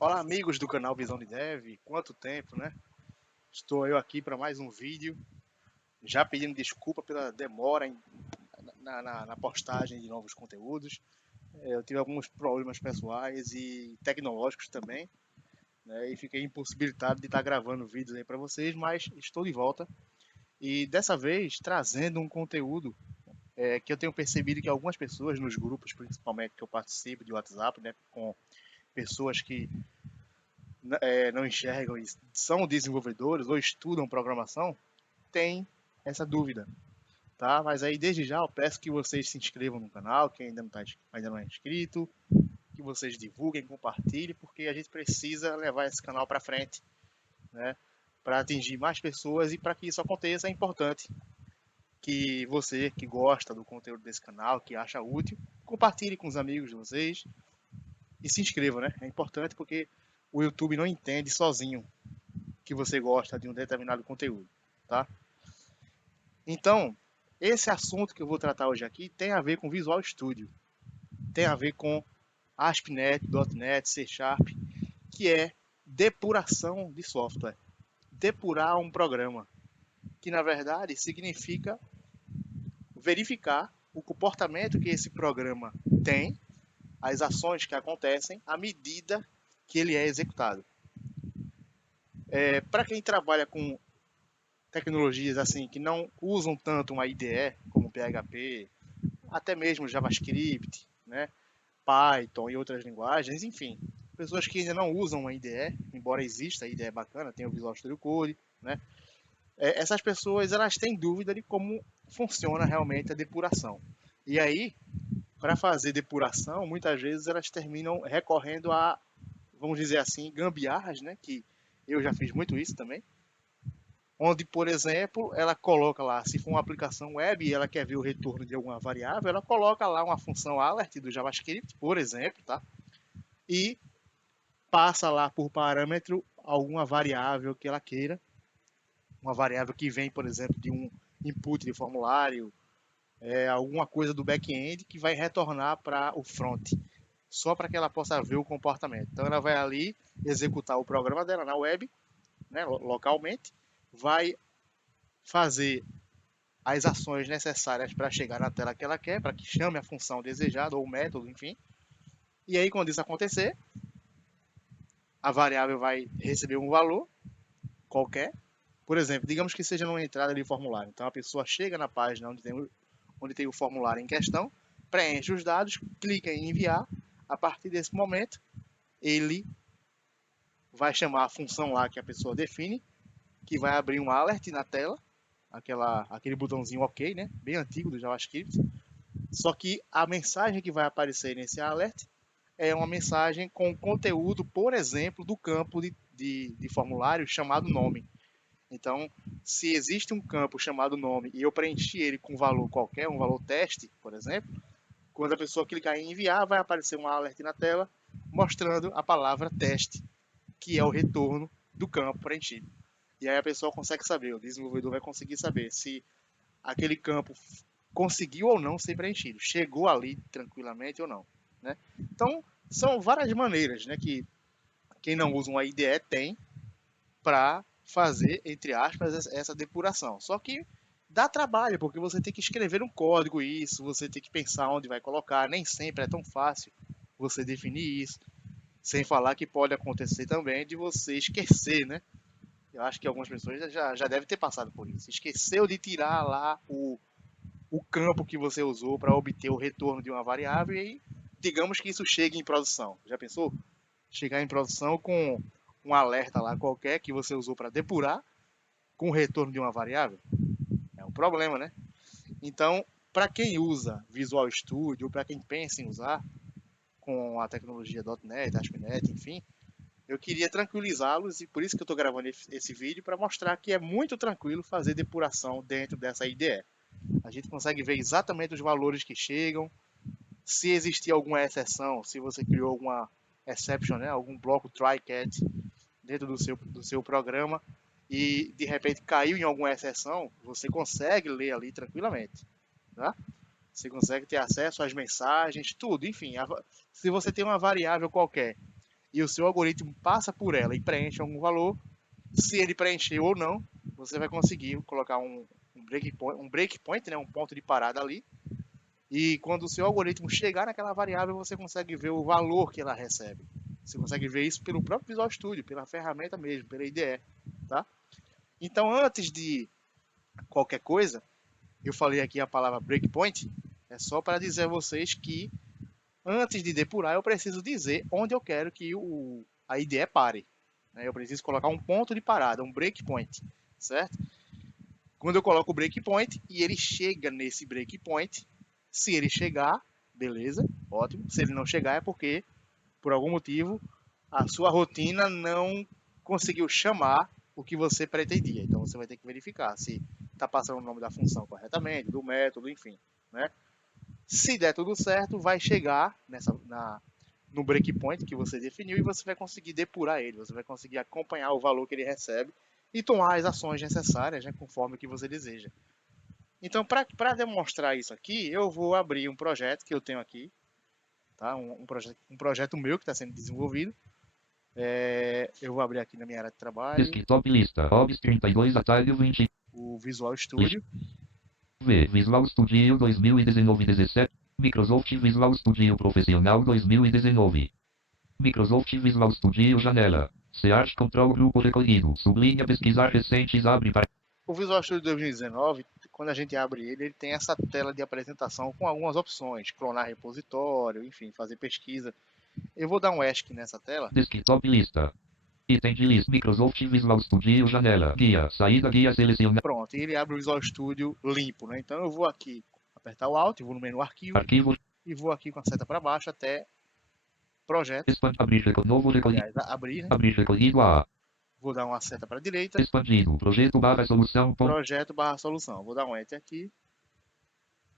Olá, amigos do canal Visão de Dev. Quanto tempo, né? Estou eu aqui para mais um vídeo. Já pedindo desculpa pela demora na postagem de novos conteúdos. Eu tive alguns problemas pessoais e tecnológicos também, né? E fiquei impossibilitado de estar gravando vídeos aí para vocês, mas estou de volta. E dessa vez trazendo um conteúdo que eu tenho percebido que algumas pessoas nos grupos, principalmente que eu participo de WhatsApp, né? Com pessoas que não enxergam e são desenvolvedores ou estudam programação, tem essa dúvida, tá? Mas aí desde já eu peço que vocês se inscrevam no canal, quem ainda não é inscrito, que vocês divulguem, compartilhem, porque a gente precisa levar esse canal para frente, né? Para atingir mais pessoas e para que isso aconteça é importante que você que gosta do conteúdo desse canal, que acha útil, compartilhe com os amigos de vocês e se inscreva, né? É importante porque o YouTube não entende sozinho que você gosta de um determinado conteúdo, tá? Então, esse assunto que eu vou tratar hoje aqui tem a ver com Visual Studio, tem a ver com ASP.NET, .NET, C Sharp, que é depuração de software, depurar um programa, que na verdade significa verificar o comportamento que esse programa tem, as ações que acontecem à medida que ele é executado. Para quem trabalha com tecnologias assim que não usam tanto uma IDE como PHP, até mesmo JavaScript, né, Python e outras linguagens, enfim, pessoas que ainda não usam uma IDE, embora exista a IDE bacana, tem o Visual Studio Code, né, essas pessoas elas têm dúvida de como funciona realmente a depuração. E aí, para fazer depuração, muitas vezes elas terminam recorrendo a, vamos dizer assim, gambiarras, né, que eu já fiz muito isso também, onde, por exemplo, ela coloca lá, se for uma aplicação web e ela quer ver o retorno de alguma variável, ela coloca lá uma função alert do JavaScript, por exemplo, tá? E passa lá por parâmetro alguma variável que ela queira, uma variável que vem, por exemplo, de um input de formulário, alguma coisa do back-end que vai retornar para o front, só para que ela possa ver o comportamento. Então ela vai ali executar o programa dela na web, né, localmente, vai fazer as ações necessárias para chegar na tela que ela quer, para que chame a função desejada ou o método, enfim. E aí, quando isso acontecer, a variável vai receber um valor qualquer. Por exemplo, digamos que seja numa entrada de formulário. Então, a pessoa chega na página onde tem o formulário em questão, preenche os dados, clica em enviar. A partir desse momento, ele vai chamar a função lá que a pessoa define, que vai abrir um alert na tela, aquele botãozinho OK, né? Bem antigo do JavaScript. Só que a mensagem que vai aparecer nesse alert é uma mensagem com conteúdo, por exemplo, do campo de formulário chamado nome. Então, se existe um campo chamado nome e eu preenchi ele com um valor qualquer, um valor teste, por exemplo, quando a pessoa clicar em enviar, vai aparecer um alert na tela mostrando a palavra teste, que é o retorno do campo preenchido. E aí a pessoa consegue saber, o desenvolvedor vai conseguir saber se aquele campo conseguiu ou não ser preenchido, chegou ali tranquilamente ou não, né? Então, são várias maneiras, né, que quem não usa uma IDE tem para fazer, entre aspas, essa depuração. Só que dá trabalho, porque você tem que escrever um código isso, você tem que pensar onde vai colocar, nem sempre é tão fácil você definir isso, sem falar que pode acontecer também de você esquecer, né? Eu acho que algumas pessoas já devem ter passado por isso. Esqueceu de tirar lá o campo que você usou para obter o retorno de uma variável e digamos que isso chegue em produção. Já pensou? Chegar em produção com um alerta lá qualquer que você usou para depurar com o retorno de uma variável? É um problema, né? Então, para quem usa Visual Studio, para quem pensa em usar com a tecnologia .NET, ASP.NET, enfim, eu queria tranquilizá-los e por isso que eu estou gravando esse vídeo para mostrar que é muito tranquilo fazer depuração dentro dessa IDE. A gente consegue ver exatamente os valores que chegam, se existir alguma exceção, se você criou alguma exception, né, algum bloco try-catch dentro do seu programa e de repente caiu em alguma exceção, você consegue ler ali tranquilamente. Tá? Você consegue ter acesso às mensagens, tudo, enfim. Se você tem uma variável qualquer e o seu algoritmo passa por ela e preenche algum valor, se ele preencher ou não, você vai conseguir colocar um breakpoint, né, um ponto de parada ali, e quando o seu algoritmo chegar naquela variável, você consegue ver o valor que ela recebe. Você consegue ver isso pelo próprio Visual Studio, pela ferramenta mesmo, pela IDE, tá? Então, antes de qualquer coisa, eu falei aqui a palavra breakpoint, é só para dizer a vocês que antes de depurar, eu preciso dizer onde eu quero que a IDE pare. Eu preciso colocar um ponto de parada, um breakpoint, certo? Quando eu coloco o breakpoint e ele chega nesse breakpoint, se ele chegar, beleza, ótimo. Se ele não chegar é porque, por algum motivo, a sua rotina não conseguiu chamar o que você pretendia. Então você vai ter que verificar se está passando o nome da função corretamente, do método, enfim, né? Se der tudo certo, vai chegar no breakpoint que você definiu e você vai conseguir depurar ele, você vai conseguir acompanhar o valor que ele recebe e tomar as ações necessárias, né, conforme o que você deseja. Então, para demonstrar isso aqui, eu vou abrir um projeto que eu tenho aqui, tá? Um projeto meu que está sendo desenvolvido. Eu vou abrir aqui na minha área de trabalho. Desktop lista. OBS 32 atalho 20. O Visual Studio. V. Visual Studio 2019-17. Microsoft Visual Studio Profissional 2019. Microsoft Visual Studio janela. Search Control grupo recolhido. Sublinha pesquisar recentes abre para... O Visual Studio 2019, quando a gente abre ele, ele tem essa tela de apresentação com algumas opções. Clonar repositório, enfim, fazer pesquisa. Eu vou dar um ESC nessa tela. Desktop lista. Item de lista. Microsoft Visual Studio janela. Guia. Saída guia seleciona. Pronto, e ele abre o Visual Studio limpo, né? Então eu vou aqui apertar o Alt, vou no menu Arquivo Arquivo. e vou aqui com a seta para baixo até Projeto. Expand. Abrir novo recolhido. Aliás, abrir, né? Abrir recolhido A. Vou dar uma seta para a direita. Expandido. Projeto barra solução. Projeto barra solução. Vou dar um Enter aqui.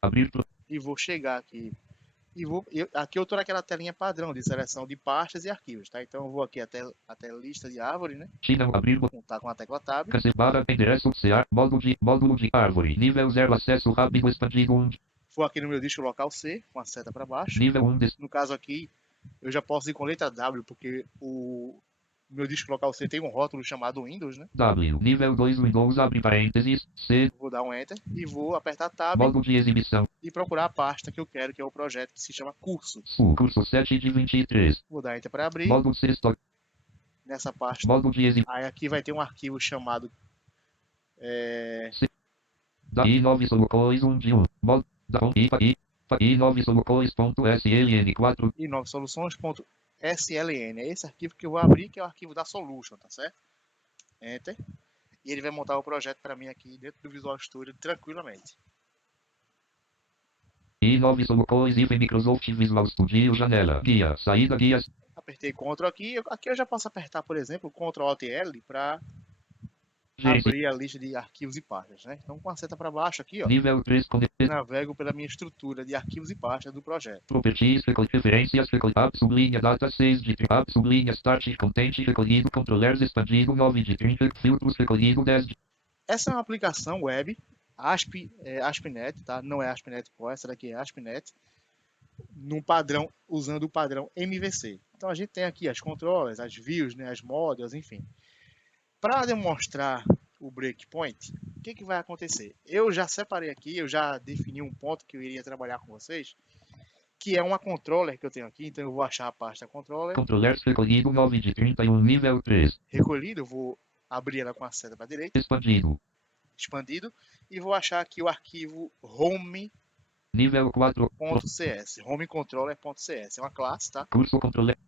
Abrir. E vou chegar aqui. Aqui eu estou naquela telinha padrão de seleção de pastas e arquivos, tá? Então eu vou aqui até lista de árvore, né? China. Abrir. Tá com a tecla Tab. Barra endereço CA. Módulo de árvore. Nível 0. Acesso rápido expandido 1. Vou aqui no meu disco local C, com a seta para baixo. Nível 1. No caso aqui, eu já posso ir com letra W, porque o meu disco local C tem um rótulo chamado Windows, né? W. Nível 2 Windows abre parênteses. C. Vou dar um Enter e vou apertar Tab. Modo de exibição. E procurar a pasta que eu quero, que é o projeto que se chama Cursos. Curso 7 de 23. Vou dar Enter para abrir. Modo sexto. Nessa pasta. Modo de exibição. Aí aqui vai ter um arquivo chamado... Daí 9 soluções 1 de 1. Modo da I 9 soluções.sln4. E 9 soluções.sln. É esse arquivo que eu vou abrir, que é o arquivo da Solution, tá certo? Enter. E ele vai montar o projeto para mim aqui dentro do Visual Studio tranquilamente. I 9 soluções e Microsoft Visual Studio janela. Guia. Saída guias. Apertei Ctrl aqui. Aqui eu já posso apertar, por exemplo, Ctrl Alt L para abrir a lista de arquivos e pastas, né? Então com a seta para baixo aqui, ó. Nível 3 navego pela minha estrutura de arquivos e pastas do projeto. Properties, referências, tab, sublinha, data 6 de tab, sublinha, start, content, recolhido, controllers, expandido, 9 de 30, filtros, recolhido, 10 de... Essa é uma aplicação web, ASP.NET, tá? Não é ASP.NET Core, essa daqui é ASP.NET, num padrão, usando o padrão MVC. Então a gente tem aqui as controllers, as views, né, as models, enfim. Para demonstrar o breakpoint, o que vai acontecer? Eu já separei aqui, eu já defini um ponto que eu iria trabalhar com vocês, que é uma controller que eu tenho aqui, então eu vou achar a pasta controller. Controllers recolhido 9 de 31, nível 3. Recolhido, eu vou abrir ela com a seta para a direita. Expandido. E vou achar aqui o arquivo home. Nível 4. .cs. Homecontroller.cs. É uma classe, tá? Curso controller.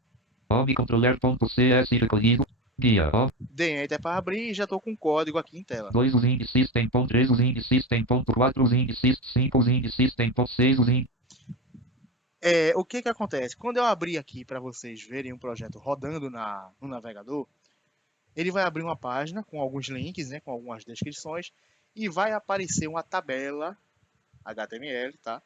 Homecontroller.cs recolhido. Guia. Dei Enter para abrir e já estou com o código aqui em tela. 2 using system.3 using system.4 using system 5 using system.6 using. O que acontece? Quando eu abrir aqui para vocês verem um projeto rodando no navegador, ele vai abrir uma página com alguns links, né, com algumas descrições, e vai aparecer uma tabela HTML, tá?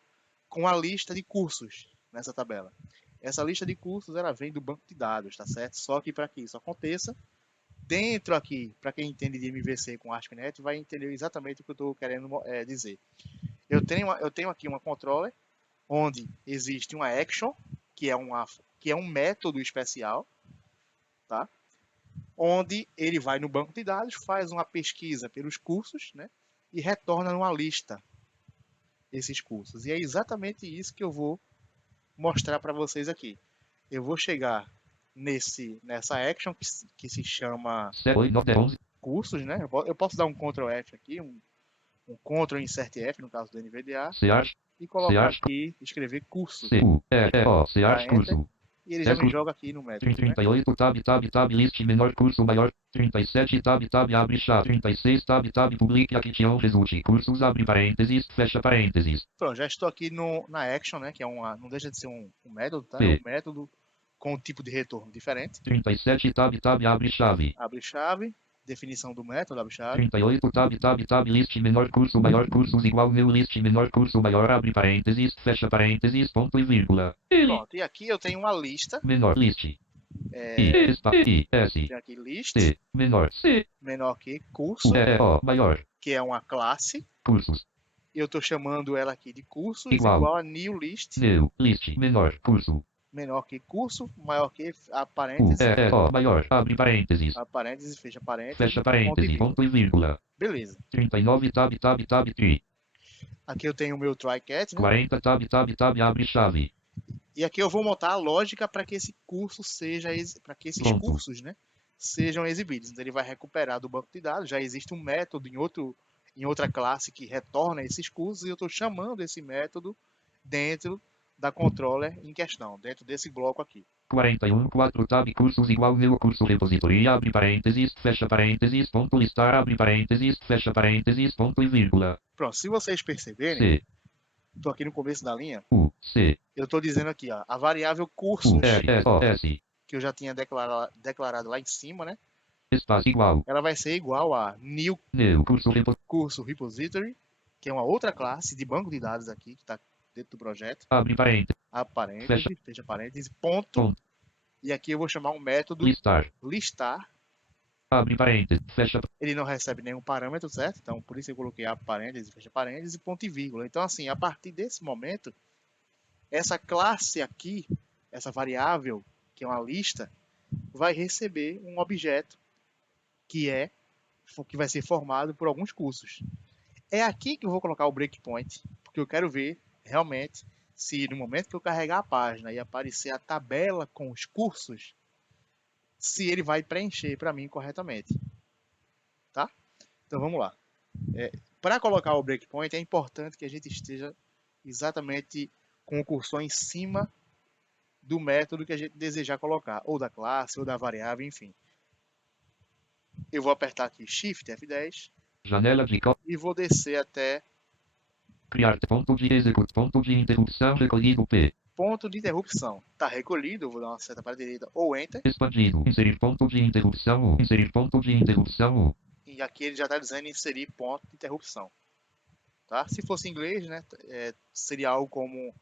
Com a lista de cursos nessa tabela. Essa lista de cursos ela vem do banco de dados, tá certo? Só que para que isso aconteça, dentro aqui, para quem entende de MVC com ASP.NET, vai entender exatamente o que eu estou querendo dizer. Eu tenho aqui uma controller, onde existe uma action, que é um método especial, tá? Onde ele vai no banco de dados, faz uma pesquisa pelos cursos, né? E retorna numa lista esses cursos. E é exatamente isso que eu vou mostrar para vocês aqui. Eu vou chegar nessa action que se chama C8 cursos, né? Eu posso dar um Ctrl F aqui, um Ctrl Insert F no caso do NVDA Search. e colocar aqui, escrever cursos, C-U-R-E-O. dar Search Enter, curso. e ele já me joga aqui no método, né? 38 tab list menor curso maior 37 tab abre chave 36 tab publique action result cursos abre parênteses fecha parênteses. Pronto, já estou aqui na action, né? Que é não deixa de ser um método, tá? P. É um método com um tipo de retorno diferente. 37 tab abre chave. Abre chave, definição do método, abre chave. 38 tab list menor curso maior cursos igual new list menor curso maior abre parênteses fecha parênteses ponto e vírgula. Pronto, e aqui eu tenho uma lista. Menor list. S Tem aqui list, T menor C menor que curso, O maior que é uma classe. cursos Eu estou chamando ela aqui de cursos igual a new list, new list menor curso menor que curso, maior que a U parêntese, O maior abre parênteses a parêntese, fecha parêntese, fecha parênteses ponto e vírgula. Beleza. 39 tab tri. Aqui eu tenho o meu try-cat, né? 40 tab abre chave. E aqui eu vou montar a lógica para que esse curso seja, para que esses Pronto. cursos, né, sejam exibidos. Então ele vai recuperar do banco de dados. Já existe um método em outra classe que retorna esses cursos e eu estou chamando esse método dentro da controller em questão, dentro desse bloco aqui. 41 4 tab cursos igual new curso repository abre parênteses fecha parênteses ponto listar abre parênteses fecha parênteses ponto e vírgula. Pronto, se vocês perceberem, C estou aqui no começo da linha, U C eu estou dizendo aqui, ó, a variável cursos, U R O S que eu já tinha declarado lá em cima, né? espaço igual Ela vai ser igual a new curso repository, que é uma outra classe de banco de dados aqui, que está dentro do projeto. abre parênteses A parêntese, fecha parêntese, ponto. E aqui eu vou chamar um método listar. Abre parênteses, fecha. Ele não recebe nenhum parâmetro, certo? Então, por isso eu coloquei a parêntese, fecha parêntese, ponto e vírgula. Então, assim, a partir desse momento, essa classe aqui, essa variável, que é uma lista, vai receber um objeto que vai ser formado por alguns cursos. É aqui que eu vou colocar o breakpoint, porque eu quero ver realmente se no momento que eu carregar a página e aparecer a tabela com os cursos, se ele vai preencher para mim corretamente. Tá? Então vamos lá. Para colocar o breakpoint é importante que a gente esteja exatamente com o cursor em cima do método que a gente desejar colocar, ou da classe, ou da variável, enfim. Eu vou apertar aqui Shift F10 janela de e vou descer até criar ponto de execute, ponto de interrupção recolhido P. Ponto de interrupção. Está recolhido, eu vou dar uma seta para a direita ou Enter. Expandido, inserir ponto de interrupção, inserir ponto de interrupção. E aqui ele já está dizendo inserir ponto de interrupção. Tá? Se fosse em inglês, né, seria algo como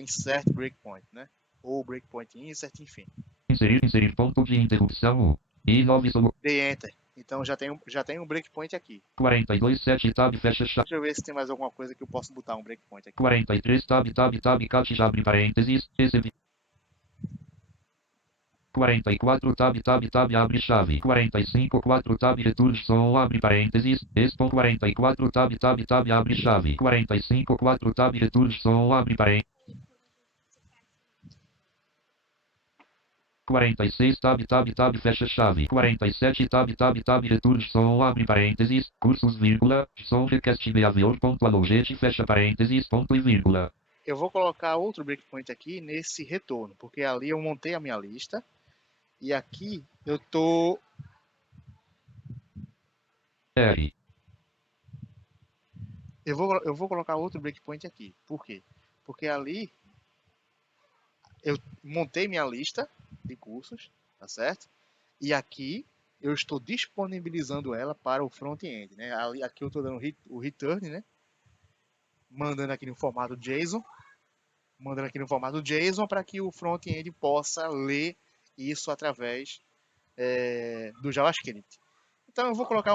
insert breakpoint, né? Ou breakpoint insert, enfim. Inserir ponto de interrupção. E 9 solo. Dei Enter. Então já tem um breakpoint aqui. 42 7 tab fecha chave. Deixa eu ver se tem mais alguma coisa que eu posso botar um breakpoint aqui. 43 tab cat já abre parênteses, recebi. 44 tab abre chave. 45 4 tab return som abre parênteses, expon 44 tab abre chave. 45 4 tab return som abre parênteses. 46 tab fecha chave. 47 tab return som abre parênteses, cursos vírgula, som request behavior ponto alloget fecha parênteses ponto e vírgula. Eu vou colocar outro breakpoint aqui nesse retorno, porque ali eu montei a minha lista e aqui eu tô R. Eu vou colocar outro breakpoint aqui. Por quê? Porque ali eu montei minha lista de cursos, tá certo? E aqui eu estou disponibilizando ela para o front-end, né? Aqui eu estou dando o return, né? Mandando aqui no formato JSON, para que o front-end possa ler isso através do JavaScript. Então eu vou colocar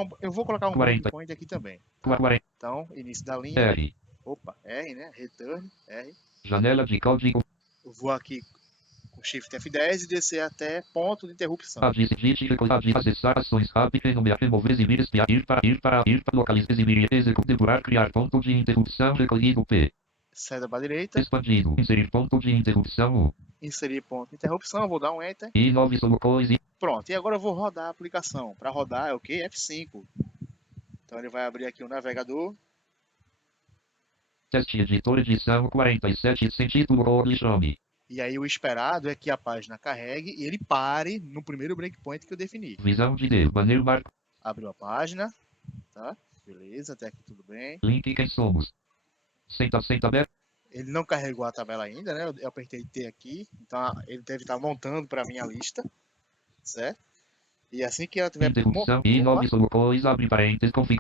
um breakpoint aqui também. Tá? Então, início da linha. R. Opa, R, né? Return, R. Janela de código. Eu vou aqui com Shift F10 e descer até ponto de interrupção. Acessar ações rápidas, nomear, remover, exibir, espiar, ir para, localizar, exibir, executar, depurar, criar ponto de interrupção, recolhido P. Seta para a direita. Expandido. Inserir ponto de interrupção. Inserir ponto de interrupção. Vou dar um Enter. E 9 colocou e... Pronto. E agora eu vou rodar a aplicação. Para rodar é o que? F5. Então ele vai abrir aqui o navegador. Teste editor edição 47 sem título Google Chrome. E aí o esperado é que a página carregue e ele pare no primeiro breakpoint que eu defini. Visão de D. Banner marco. Abriu a página. Tá? Beleza, até aqui tudo bem. Link quem somos. Senta aberto. Ele não carregou a tabela ainda, né? Eu apertei T aqui. Então ele deve estar montando para mim a lista. Certo? E assim que ela tiver... Interrupção. E 9 colocou abre parênteses config.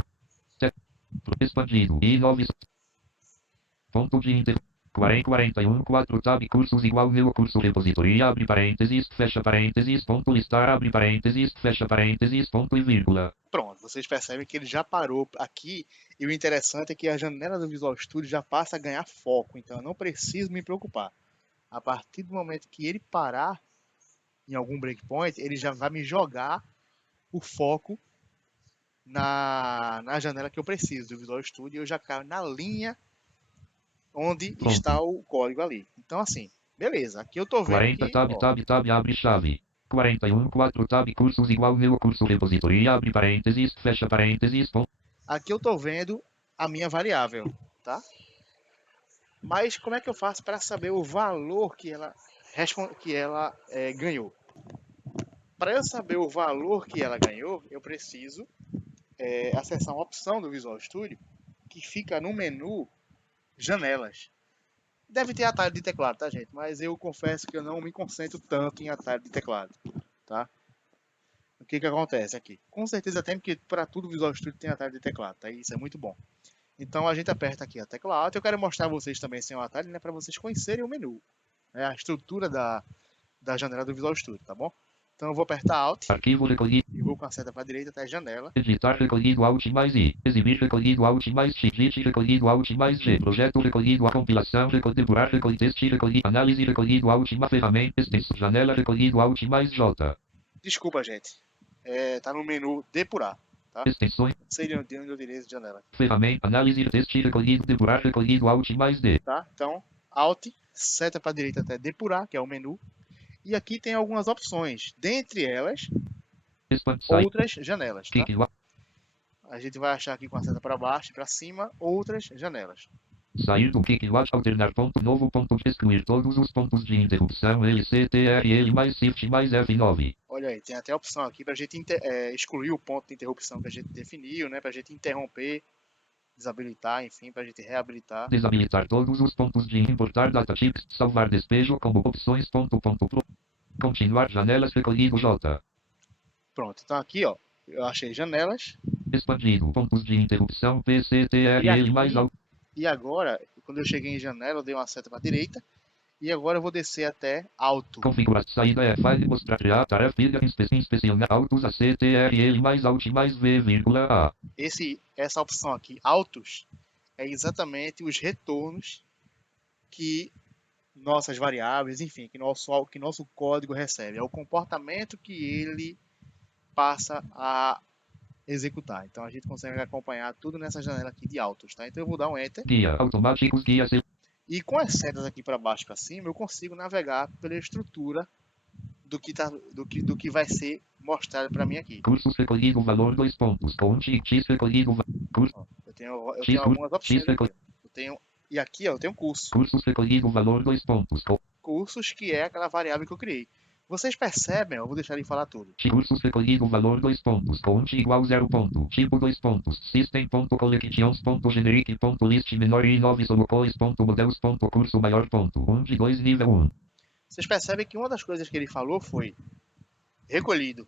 Expandido. E 9... Ponto de inter... 41 4 tab cursos igual meu curso repositoria abre parênteses, fecha parênteses, ponto listar abre parênteses, fecha parênteses, ponto e vírgula. Pronto, vocês percebem que ele já parou aqui e o interessante é que a janela do Visual Studio já passa a ganhar foco, então eu não preciso me preocupar. A partir do momento que ele parar em algum breakpoint, ele já vai me jogar o foco na janela que eu preciso do Visual Studio e eu já caio na linha onde está o código ali. Então, assim, beleza. Aqui eu tô vendo 40 que, tab abre chave. 41 4 tab cursos igual meu curso repositoria abre parênteses, fecha parênteses, ponto. Aqui eu tô vendo a minha variável, tá? Mas como é que eu faço para saber o valor que ela ganhou? Para eu saber o valor que ela ganhou, eu preciso acessar uma opção do Visual Studio que fica no menu Janelas. Deve ter atalho de teclado, tá, gente? Mas eu confesso que eu não me concentro tanto em atalho de teclado, tá? O que que acontece aqui? Com certeza tem, porque para tudo o Visual Studio tem atalho de teclado, tá? Isso é muito bom. Então a gente aperta aqui a tecla Alt. Eu quero mostrar a vocês também sem o atalho, né? Para vocês conhecerem o menu, né? A estrutura da janela do Visual Studio, tá bom? Então eu vou apertar Alt. Arquivo recolhido. E vou com a seta para a direita até a janela. Editar recolhido Alt mais I. Exibir recolhido Alt mais X. Git recolhido Alt mais G. Projeto recolhido a compilação depurar recolhido teste recolhido análise recolhido Alt mais ferramenta extensão janela recolhido Alt mais J. Desculpa, gente. Tá no menu depurar. Tá? Extensões. Seria onde eu direi essa janela. Ferramenta análise teste recolhido depurar recolhido Alt mais D. Tá? Então, Alt, seta para a direita até depurar, que é o menu. E aqui tem algumas opções. Dentre elas, outras janelas. Tá? A gente vai achar aqui com a seta para baixo e para cima outras janelas. Sair do KickWatch, alternar ponto novo, ponto excluir todos os pontos de interrupção LCTRL mais Shift mais F9. Olha aí, tem até a opção aqui para a gente excluir o ponto de interrupção que a gente definiu, né? Para a gente interromper, desabilitar, enfim, para a gente reabilitar. Desabilitar todos os pontos de importar datatypes, salvar despejo como opções ponto. Continuar janelas recolhido J. Pronto, então aqui ó, eu achei janelas. Expandido, pontos de interrupção PCTRL mais alto. E agora, quando eu cheguei em janela, eu dei uma seta para a direita. E agora eu vou descer até alto. Configurar saída é file mostrar criar tarefa inspecionar autos ACTRL mais alt mais V, A. Essa opção aqui, autos, é exatamente os retornos que nossas variáveis, enfim, que nosso código recebe. É o comportamento que ele passa a executar. Então a gente consegue acompanhar tudo nessa janela aqui de autos, tá? Então eu vou dar um Enter. Guia automáticos, guia. E com as setas aqui para baixo e para cima, eu consigo navegar pela estrutura do que vai ser mostrado para mim aqui. Cursos recolhido valor 2 pontos. Conte X recolhido curso. Eu tenho algumas opções aqui. E aqui ó, eu tenho curso. Cursos recolhido valor 2 pontos. Cursos, que é aquela variável que eu criei. Vocês percebem, eu vou deixar ele falar tudo. Cursos recolhido valor 2 pontos. Conte igual 0 ponto. Tipo 2 pontos. System ponto collections ponto generic ponto list menor e 9 solucois ponto modelos ponto curso maior ponto 1 de 2 nível 1. Vocês percebem que uma das coisas que ele falou foi recolhido.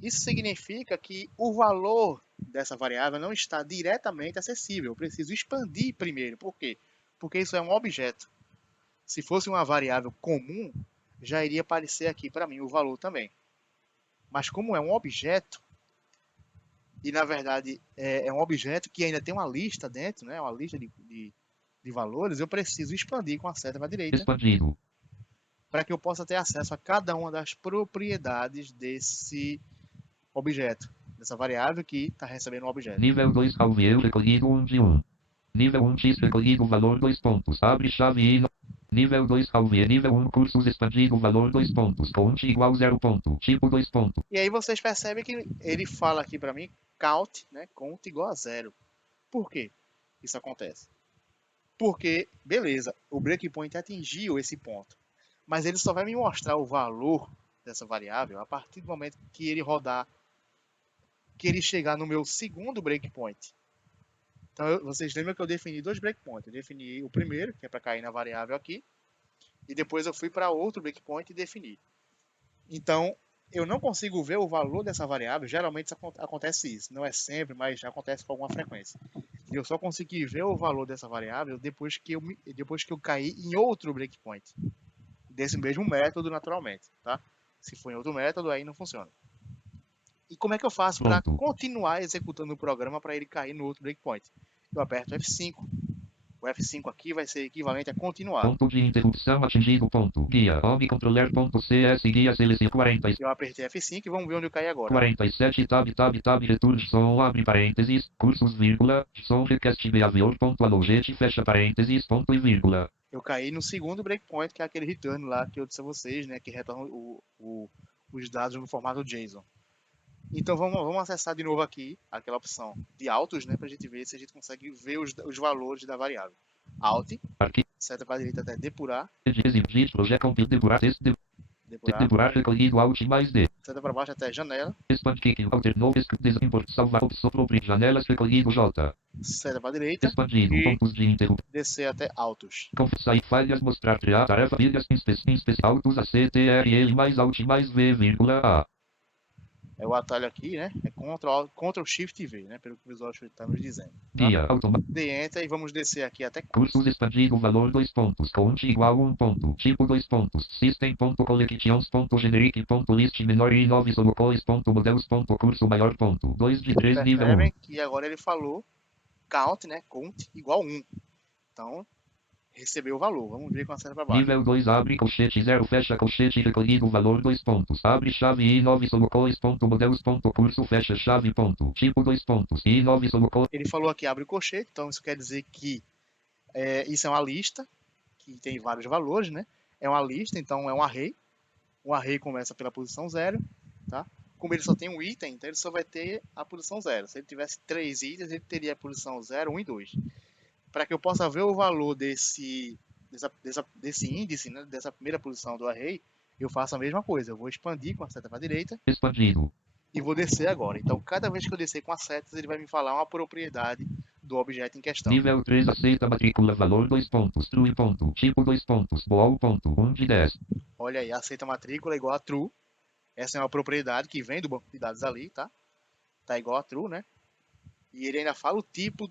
Isso significa que o valor dessa variável não está diretamente acessível. Eu preciso expandir primeiro. Por quê? Porque isso é um objeto. Se fosse uma variável comum, já iria aparecer aqui para mim o valor também. Mas como é um objeto, e na verdade é um objeto que ainda tem uma lista dentro, né? Uma lista de valores, eu preciso expandir com a seta para a direita. Expandido. para que eu possa ter acesso a cada uma das propriedades desse objeto, dessa variável que está recebendo o objeto. Nível 2 Calvieu recolhido 1 de 1. Nível 1 X recolhido valor 2 pontos. Abre chave e... Nível 2 Calvier. Nível 1 cursos expandido valor 2 pontos. Count igual 0 ponto. Tipo 2 pontos. E aí vocês percebem que ele fala aqui para mim, count, né, count igual a 0. Por quê isso acontece? Porque, beleza, o breakpoint atingiu esse ponto, mas ele só vai me mostrar o valor dessa variável a partir do momento que ele rodar, que ele chegar no meu segundo breakpoint. Então, vocês lembram que eu defini dois breakpoints. Eu defini o primeiro, que é para cair na variável aqui, e depois eu fui para outro breakpoint e defini. Então, eu não consigo ver o valor dessa variável. Geralmente acontece isso. Não é sempre, mas já acontece com alguma frequência. Eu só consegui ver o valor dessa variável depois que eu caí em outro breakpoint. Desse mesmo método, naturalmente. Tá? Se for em outro método, aí não funciona. E como é que eu faço para continuar executando o programa para ele cair no outro breakpoint? Eu aperto F5. O F5 aqui vai ser equivalente a continuar. Ponto de interrupção atingido. Ponto. Guia. Omnicontroller.cs. Guia seleção 40. Eu apertei F5 e vamos ver onde eu caí agora. 47 tab return som abre parênteses cursos vírgula som request behavior ponto alloget fecha parênteses ponto e vírgula. Eu caí no segundo breakpoint, que é aquele return lá que eu disse a vocês, né, que retorna os dados no formato JSON. Então vamos acessar de novo aqui aquela opção de autos, né, para a gente ver se a gente consegue ver os valores da variável. Alt, seta para a direita até depurar. Depurar recolhido Alt mais D. Seta para baixo até janela. Expand kicking alter novo import salvar sopro janelas recolhido J. Seta para a direita. Expandido pontos de interrupção. Descer até autos. Confessar falhas mostrar tarefa ilhas especial autos ACTRL mais Alt mais V vírgula A. É o atalho aqui, né? É Ctrl Shift V, né? Pelo que o Visual Studio está nos dizendo. Tá? Guia Dê Enter e vamos descer aqui até cursos expandido valor 2 pontos. Count igual 1 ponto. Tipo 2 pontos. System.collections.generic.list menor e 9 solocois.modelos. Curso maior ponto. 2 de 3 nível 1. Percebem que agora ele falou count, né? Count igual 1. Então, recebeu o valor. Vamos ver com a seta para baixo. Nível 2 abre colchete 0 fecha colchete recolhido valor 2 pontos. Abre chave e 9 solocois.modelos. Curso fecha chave ponto. Tipo 2 pontos. E 9 solocois. Ele falou aqui abre colchete, então isso quer dizer que isso é uma lista que tem vários valores, né? É uma lista, então é um array. O array começa pela posição 0, tá? Como ele só tem um item, então ele só vai ter a posição 0. Se ele tivesse 3 itens, ele teria a posição 0, 1 e 2. Para que eu possa ver o valor desse índice, né, dessa primeira posição do array, eu faço a mesma coisa. Eu vou expandir com a seta para a direita. Expandido. E vou descer agora. Então, cada vez que eu descer com as setas, ele vai me falar uma propriedade do objeto em questão. Nível 3 aceita matrícula valor 2 pontos. True ponto. Tipo 2 pontos. Boal ponto. 1 de 10. Olha aí, aceita matrícula igual a true. Essa é uma propriedade que vem do banco de dados ali, tá? Tá igual a true, né? E ele ainda fala o tipo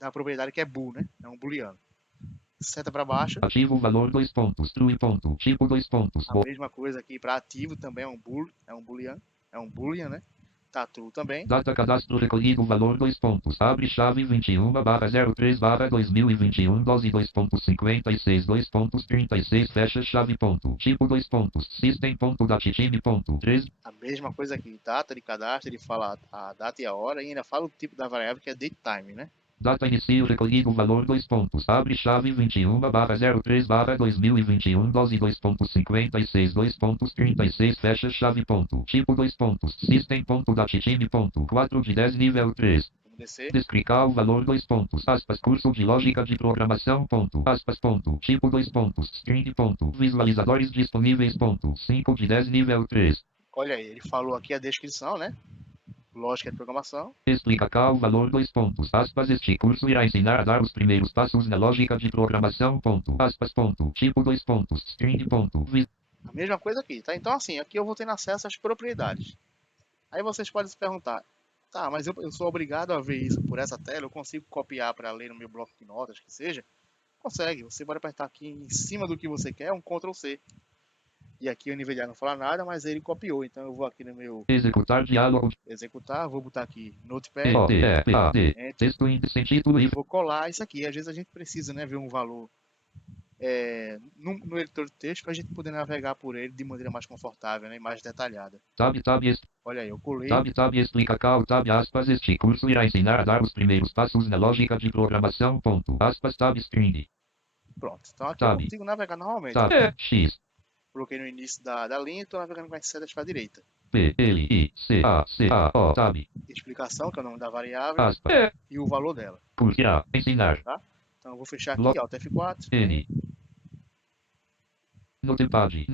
da propriedade que é bool, né? É um booleano. Seta para baixo. Ativo valor 2 pontos. True ponto. Tipo 2 pontos. A mesma coisa aqui para ativo também é um bool, é um boolean, né? Tá true também. Data cadastro recolhido valor 2 pontos. Abre chave 21/03/2021 dose 2.56 2.36 fecha chave ponto. Tipo 2 pontos. System.datetime ponto. 3. A mesma coisa aqui, data de cadastro, ele fala a data e a hora e ainda fala o tipo da variável que é datetime, né? Data inicio recolhido valor 2 pontos. Abre chave 21/03/2021 dose 2.56 2.36 fecha chave ponto. Tipo 2 pontos. System.datetime ponto. 4 de 10 nível 3. Vamos descer. Descricar o valor 2 pontos. Aspas curso de lógica de programação ponto. Aspas ponto. Tipo 2 pontos. String ponto. Visualizadores disponíveis ponto. 5 de 10 nível 3. Olha aí, ele falou aqui a descrição, né? Lógica de programação. Explica cá o valor 2 pontos. Aspas este curso irá ensinar a dar os primeiros passos na lógica de programação ponto. Aspas ponto. Tipo 2 pontos. String ponto. A mesma coisa aqui, tá? Então assim, aqui eu vou ter acesso às propriedades. Aí vocês podem se perguntar, tá, mas eu sou obrigado a ver isso por essa tela? Eu consigo copiar para ler no meu bloco de notas, que seja? Consegue, você pode apertar aqui em cima do que você quer, um Ctrl C. E aqui o NVDA não fala nada, mas ele copiou. Então eu vou aqui no meu executar diálogo. Executar, vou botar aqui Notepad. Texto sem título e vou colar isso aqui. Às vezes a gente precisa, né, ver um valor no editor de texto para a gente poder navegar por ele de maneira mais confortável, né, e mais detalhada. Olha aí, eu colei. Tab explica cal, tab aspas, este curso irá ensinar a dar os primeiros passos na lógica de programação, ponto, aspas, tab string. Pronto. Então aqui eu Tab. consigo navegar normalmente. Tab, X, Coloquei no início da linha e estou navegando com as setas para a direita. P, L, I, C, A, C, A, O, tab, Explicação, que é o nome da variável, aspas, e o valor dela. curso irá ensinar, Tá? Então eu vou fechar aqui, Alt F4. N, notepad,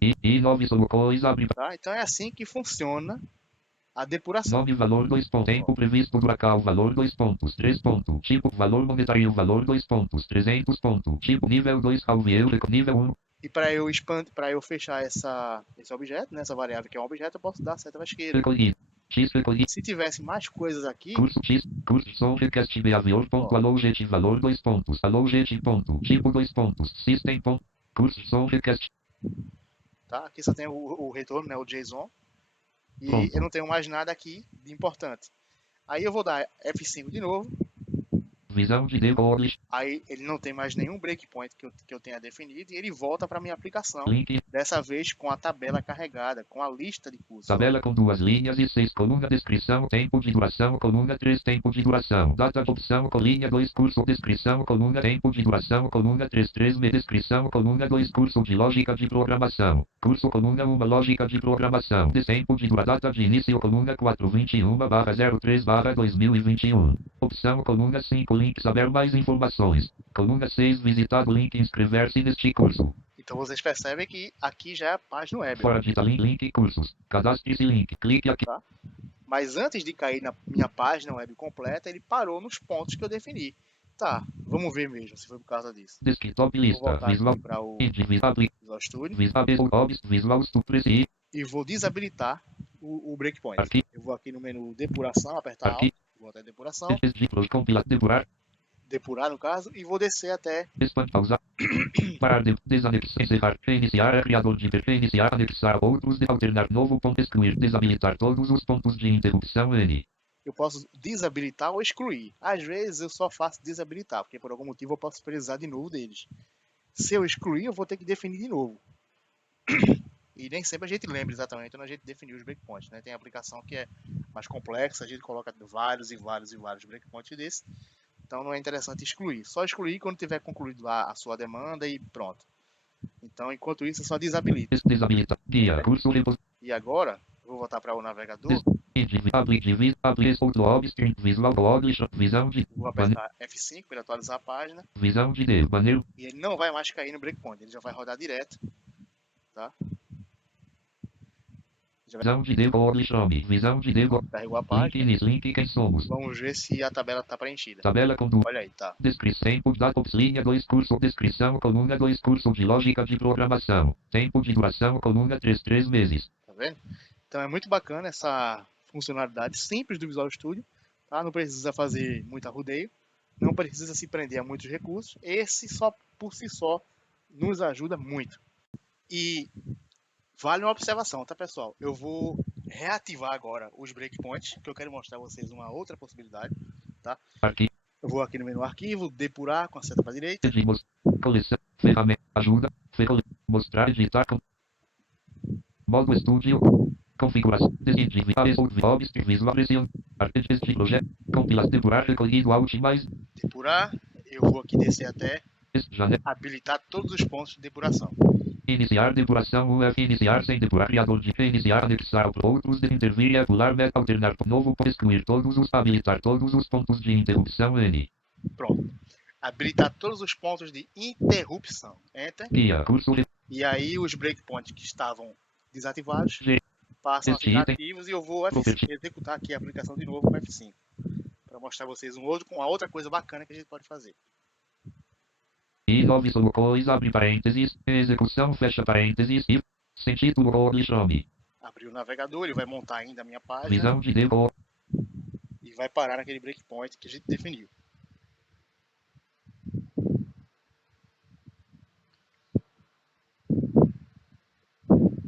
I 9 soluções, abre, Tá? Então é assim que funciona a depuração. nome, valor, 2 pontos, tempo previsto do local, valor, 2 pontos, 3 pontos, tipo, valor monetário, valor, 2 pontos, 300 pontos, tipo, nível 2, nível 1, E para eu fechar esse objeto, né, essa variável que é um objeto, eu posso dar a seta para a esquerda. recolhido, X, recolhido, Se tivesse mais coisas aqui, curso X, curso som, request, behavior, ponto, alloget, valor, 2 pontos, alloget, ponto, tipo, 2 pontos, system, ponto, curso som, request, tá? Aqui só tem o retorno, né, o JSON, e Pronto. eu não tenho mais nada aqui de importante. Aí eu vou dar F5 de novo, visão de decolis, aí ele não tem mais nenhum breakpoint que eu tenha definido, e ele volta para a minha aplicação, link, dessa vez com a tabela carregada, com a lista de cursos. tabela com 2 linhas e 6 coluna, descrição, tempo de duração, coluna 3, tempo de duração, data de opção, coluna 2, curso, descrição, coluna, tempo de duração, coluna 3 me descrição, coluna 2, curso de lógica de programação, curso, coluna 1, lógica de programação, de tempo de duração, data de início, coluna 421/03/2021, opção, coluna 5, link, saber mais informações, coluna 6, visitado, link, inscrever-se neste curso. Então vocês percebem que aqui já é a página web. Fora de link, cursos, cadastre-se, link, clique aqui. Tá? Mas antes de cair na minha página web completa, ele parou nos pontos que eu defini. Tá, vamos ver mesmo se foi por causa disso. Desktop Vou lista, voltar Visual, aqui para o Visual Studio Visual Studio, e vou desabilitar o breakpoint. Aqui. Eu vou aqui no menu depuração, apertar Aqui. Alt, vou até depuração, compilar, depurar no caso, e vou descer até pausar, parar de desanexar, encerrar, reiniciar, criador de reiniciar, anexar outros, de alternar novo ponto, excluir, desabilitar todos os pontos de interrupção N. eu posso desabilitar ou excluir. Às vezes eu só faço desabilitar, porque por algum motivo eu posso precisar de novo deles. Se eu excluir, eu vou ter que definir de novo. E nem sempre a gente lembra exatamente onde a gente definiu os breakpoints, né? Tem aplicação que é mais complexa, a gente coloca vários breakpoints desses. Então não é interessante excluir. Só excluir quando tiver concluído lá a sua demanda e pronto. Então, enquanto isso, eu só desabilito. Desabilita, guia, curso, E agora, vou voltar para o navegador. Vou apertar F5 para atualizar a página. Visão de banner. E ele não vai mais cair no breakpoint, ele já vai rodar direto. Tá? Visão de decolis, visão de decolis. Carregou a página. Link, quem somos. Vamos ver se a tabela está preenchida. Tabela com Olha aí, tá. descrição, dados, linha 2, curso, descrição, coluna 2, curso de lógica de programação. Tempo de duração, coluna 3 meses. Tá vendo? Então é muito bacana essa funcionalidade simples do Visual Studio. Tá? Não precisa fazer muito arrudeio. Não precisa se prender a muitos recursos. Esse só por si só nos ajuda muito. E vale uma observação, tá, pessoal? Eu vou reativar agora os breakpoints, que eu quero mostrar a vocês uma outra possibilidade, tá? Aqui. Eu vou aqui no menu arquivo, depurar com a seta para a direita. Coleção, ferramenta, ajuda, mostrar, editar, modo estúdio, configuração, visual pressão, arquitetos de projeto, compilar, depurar, recolhido, alt, mais. Depurar, eu vou aqui descer até habilitar todos os pontos de depuração. Iniciar depuração UF, iniciar sem depurar, criador de reiniciar, anexar outros, de intervir e pular, meta, alternar, novo, excluir todos os, habilitar todos os pontos de interrupção N. Pronto. Habilitar todos os pontos de interrupção. Enter. Guia, curso. E aí os breakpoints que estavam desativados passam a ficar ativos e eu vou executar aqui a aplicação de novo com F5. Para mostrar a vocês uma outra coisa bacana que a gente pode fazer. E 9 soluções, abre parênteses, execução, fecha parênteses, e sem título, chame. Abrir o navegador, ele vai montar ainda a minha página. Visão de deco. E vai parar naquele breakpoint que a gente definiu.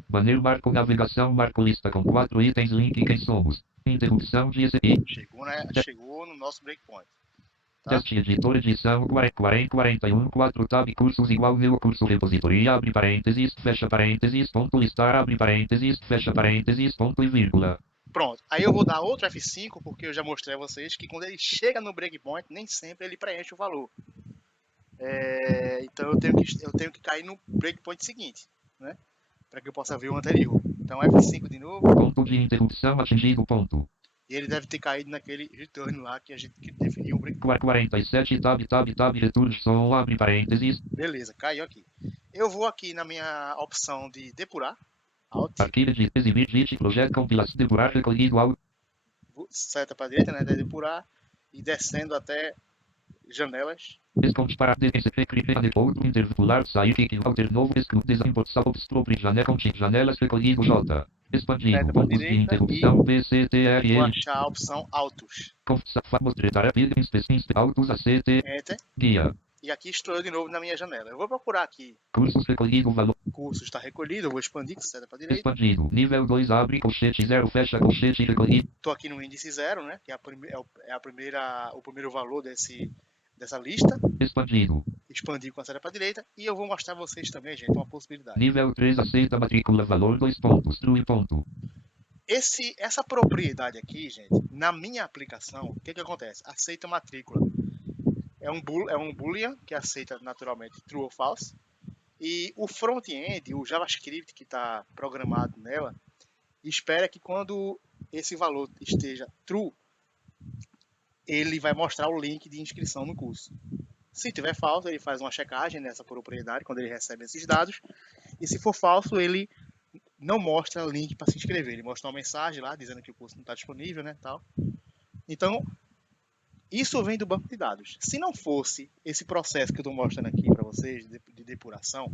Banner, marco navegação, marco lista com 4 itens, link, quem somos. Interrupção de ECI. Chegou no nosso breakpoint. Tá? Teste editor edição 41 4 tab cursos igual meu curso repositório abre parênteses, fecha parênteses, ponto listar abre parênteses, fecha parênteses, ponto e vírgula. Pronto. Aí eu vou dar outro F5 porque eu já mostrei a vocês que quando ele chega no breakpoint, nem sempre ele preenche o valor. Então eu tenho que cair no breakpoint seguinte, né? Para que eu possa ver o anterior. Então F5 de novo. Ponto de interrupção atingido ponto. E ele deve ter caído naquele return lá que a gente definiu o breakpoint. 47 tab return som abre parênteses. Beleza, caiu aqui. Eu vou aqui na minha opção de depurar. Alt. Arquivo de exibir git projeto compilação depurar recolhido ao Seta para direita, né? De depurar. E descendo até janelas. Esconde para DCP cripe outro intervular sair que alter novo exclude desinput salvos propri janelas recolhido J. Expandido Seta para pontos de direita interrupção vou PCTRL. achar a opção autos. Mostrar autos ACT. Enter. Guia. E aqui estou eu de novo na minha janela. Eu vou procurar aqui. Cursos recolhido valor. Curso está recolhido. Eu vou expandir com seta para direita. Expandido. Nível 2 abre colchete 0 fecha colchete recolhido. Estou aqui no índice 0, né? Que é o primeiro valor dessa lista. Expandido. Expandir com a seta para direita. E eu vou mostrar a vocês também, gente, uma possibilidade. Nível 3 aceita matrícula valor 2 pontos. True ponto. Essa propriedade aqui, gente, na minha aplicação, o que acontece? Aceita matrícula. É um boolean que aceita naturalmente true ou false. E o front-end, o JavaScript que está programado nela, espera que quando esse valor esteja true, ele vai mostrar o link de inscrição no curso. Se tiver falso, ele faz uma checagem nessa propriedade quando ele recebe esses dados. E se for falso, ele não mostra link para se inscrever. Ele mostra uma mensagem lá dizendo que o curso não está disponível, né, tal. Então, isso vem do banco de dados. Se não fosse esse processo que eu estou mostrando aqui para vocês de depuração,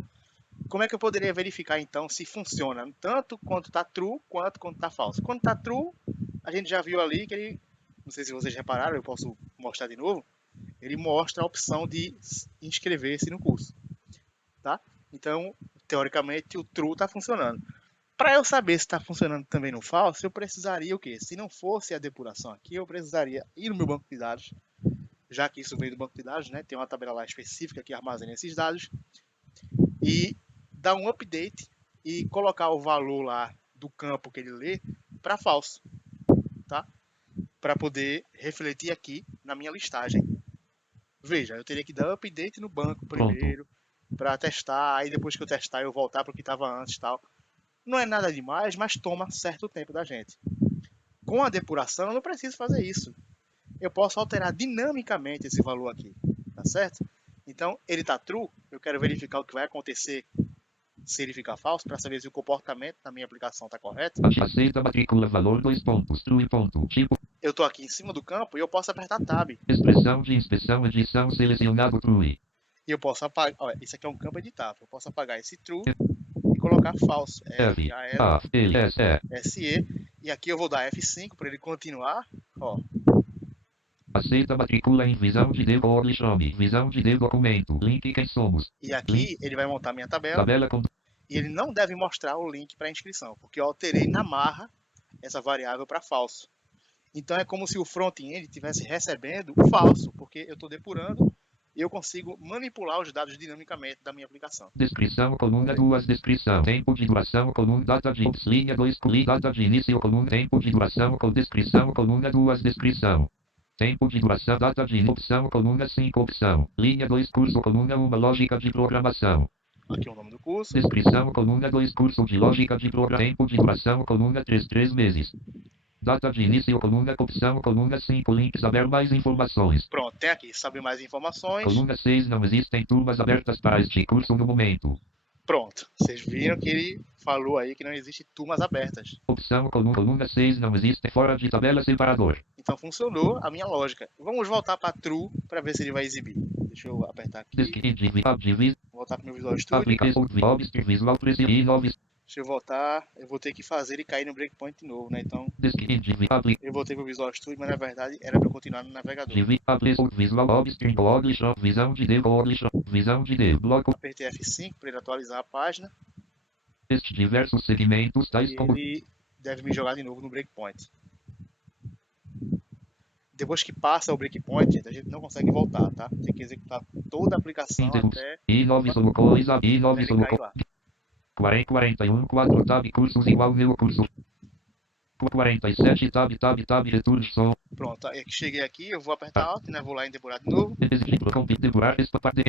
como é que eu poderia verificar então se funciona tanto quanto está true quanto quando está falso? Quando está true, a gente já viu ali que ele, não sei se vocês repararam, eu posso mostrar de novo, ele mostra a opção de inscrever-se no curso, tá? Então, teoricamente, o true está funcionando. Para eu saber se está funcionando também no falso, eu precisaria o quê? Se não fosse a depuração aqui, eu precisaria ir no meu banco de dados, já que isso vem do banco de dados, né? Tem uma tabela lá específica que armazena esses dados, e dar um update e colocar o valor lá do campo que ele lê para falso, tá? Para poder refletir aqui na minha listagem. Veja, eu teria que dar update no banco primeiro, para testar, aí depois que eu testar eu voltar para o que estava antes e tal. Não é nada demais, mas toma certo tempo da gente. Com a depuração eu não preciso fazer isso. Eu posso alterar dinamicamente esse valor aqui, tá certo? Então, ele está true, eu quero verificar o que vai acontecer se ele ficar falso, para saber se o comportamento da minha aplicação está correto. Aceita matrícula valor 2 pontos. True ponto. Tipo. Eu estou aqui em cima do campo e eu posso apertar Tab. Expressão de inspeção edição selecionado True. E eu posso apagar, olha, isso aqui é um campo editável. Eu posso apagar esse True e colocar falso. F-A-L-S-E. E aqui eu vou dar F5 para ele continuar. Ó. Aceita matrícula em visão de visão de documento, link quem somos. E aqui ele vai montar minha tabela. Com... E ele não deve mostrar o link para inscrição, porque eu alterei na marra essa variável para falso. Então é como se o front-end estivesse recebendo o falso, porque eu estou depurando e eu consigo manipular os dados dinamicamente da minha aplicação. Descrição, coluna 2, descrição. Tempo de duração, coluna data de ops, linha 2, data de início, coluna tempo de duração, com descrição, coluna 2, descrição. Tempo de duração, data de opção, coluna 5, opção. Linha 2, curso, coluna 1, lógica de programação. Aqui é o nome do curso. Descrição, coluna 2, curso de lógica de programação. Tempo de duração, coluna 3 meses. Data de início, coluna, opção, coluna 5, links, saber mais informações. Pronto, tem aqui, saber mais informações. Coluna 6, não existem turmas abertas para este curso no momento. Pronto, vocês viram que ele falou aí que não existe turmas abertas. Opção, coluna 6, não existe fora de tabela separador. Então funcionou a minha lógica. Vamos voltar para True para ver se ele vai exibir. Deixa eu apertar aqui. Voltar para o meu Visual Studio. Deixa eu voltar, eu vou ter que fazer ele cair no breakpoint de novo, né? Então, eu voltei para o Visual Studio, mas na verdade era para eu continuar no navegador. Apertei F5 para ele atualizar a página. Diversos segmentos tais como... ele deve me jogar de novo no breakpoint. Depois que passa o breakpoint, gente, a gente não consegue voltar, tá? Tem que executar toda a aplicação Interrupts. até I9 solo coisa. I9 ele solo cair co... lá. 41 4 tab cursos igual meu curso. 47 tab return som. Pronto, aí que cheguei aqui, eu vou apertar Alt, né? Vou lá em depurar de novo. Exemplo compit depurar parte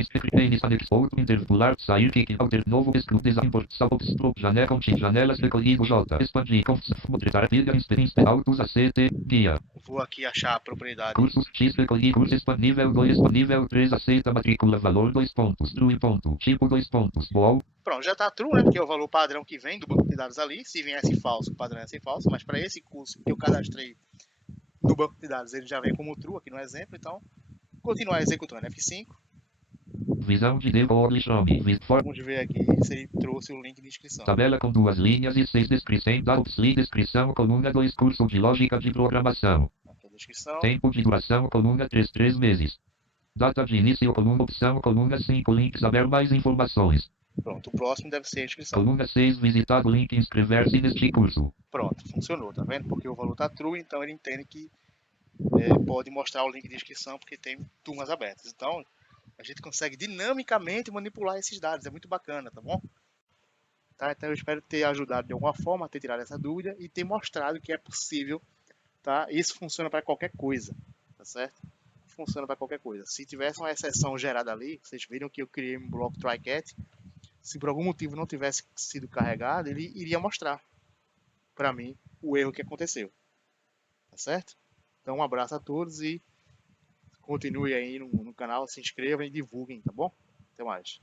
interpular sair kick alter novo script import salts pro janela contin janelas recolhido J expandir modificar pilha inspect autos ACT guia Vou aqui achar a propriedade. cursos X recolhi curso nível 2 nível 3 aceita matrícula valor 2 pontos true ponto tipo 2 pontos bol. Pronto, já está true, né? Porque é o valor padrão que vem do banco de dados ali. Se viesse falso, o padrão ia ser falso. Mas para esse curso que eu cadastrei no banco de dados, ele já vem como true aqui no exemplo. Então, continuar executando F5. Visão de default some. Vamos ver aqui se ele trouxe o link de inscrição. Tabela com 2 linhas e 6 descrição. Descrição, coluna 2, curso de lógica de programação. Aqui a descrição. Tempo de duração, coluna 3 meses. Data de início, coluna opção, coluna 5, links a ver mais informações. Pronto, o próximo deve ser a inscrição. Coluna 6, visitado link inscrever-se neste curso. Pronto, funcionou, tá vendo? Porque o valor está true, então ele entende que pode mostrar o link de inscrição porque tem turmas abertas. Então, a gente consegue dinamicamente manipular esses dados, é muito bacana, tá bom? Tá? Então eu espero ter ajudado de alguma forma a ter tirado essa dúvida e ter mostrado que é possível, tá? Isso funciona para qualquer coisa, tá certo? Funciona para qualquer coisa. Se tivesse uma exceção gerada ali, vocês viram que eu criei um bloco try-cat, se por algum motivo não tivesse sido carregado, ele iria mostrar para mim o erro que aconteceu, tá certo? Então um abraço a todos e continue aí no canal, se inscrevam e divulguem, tá bom? Até mais.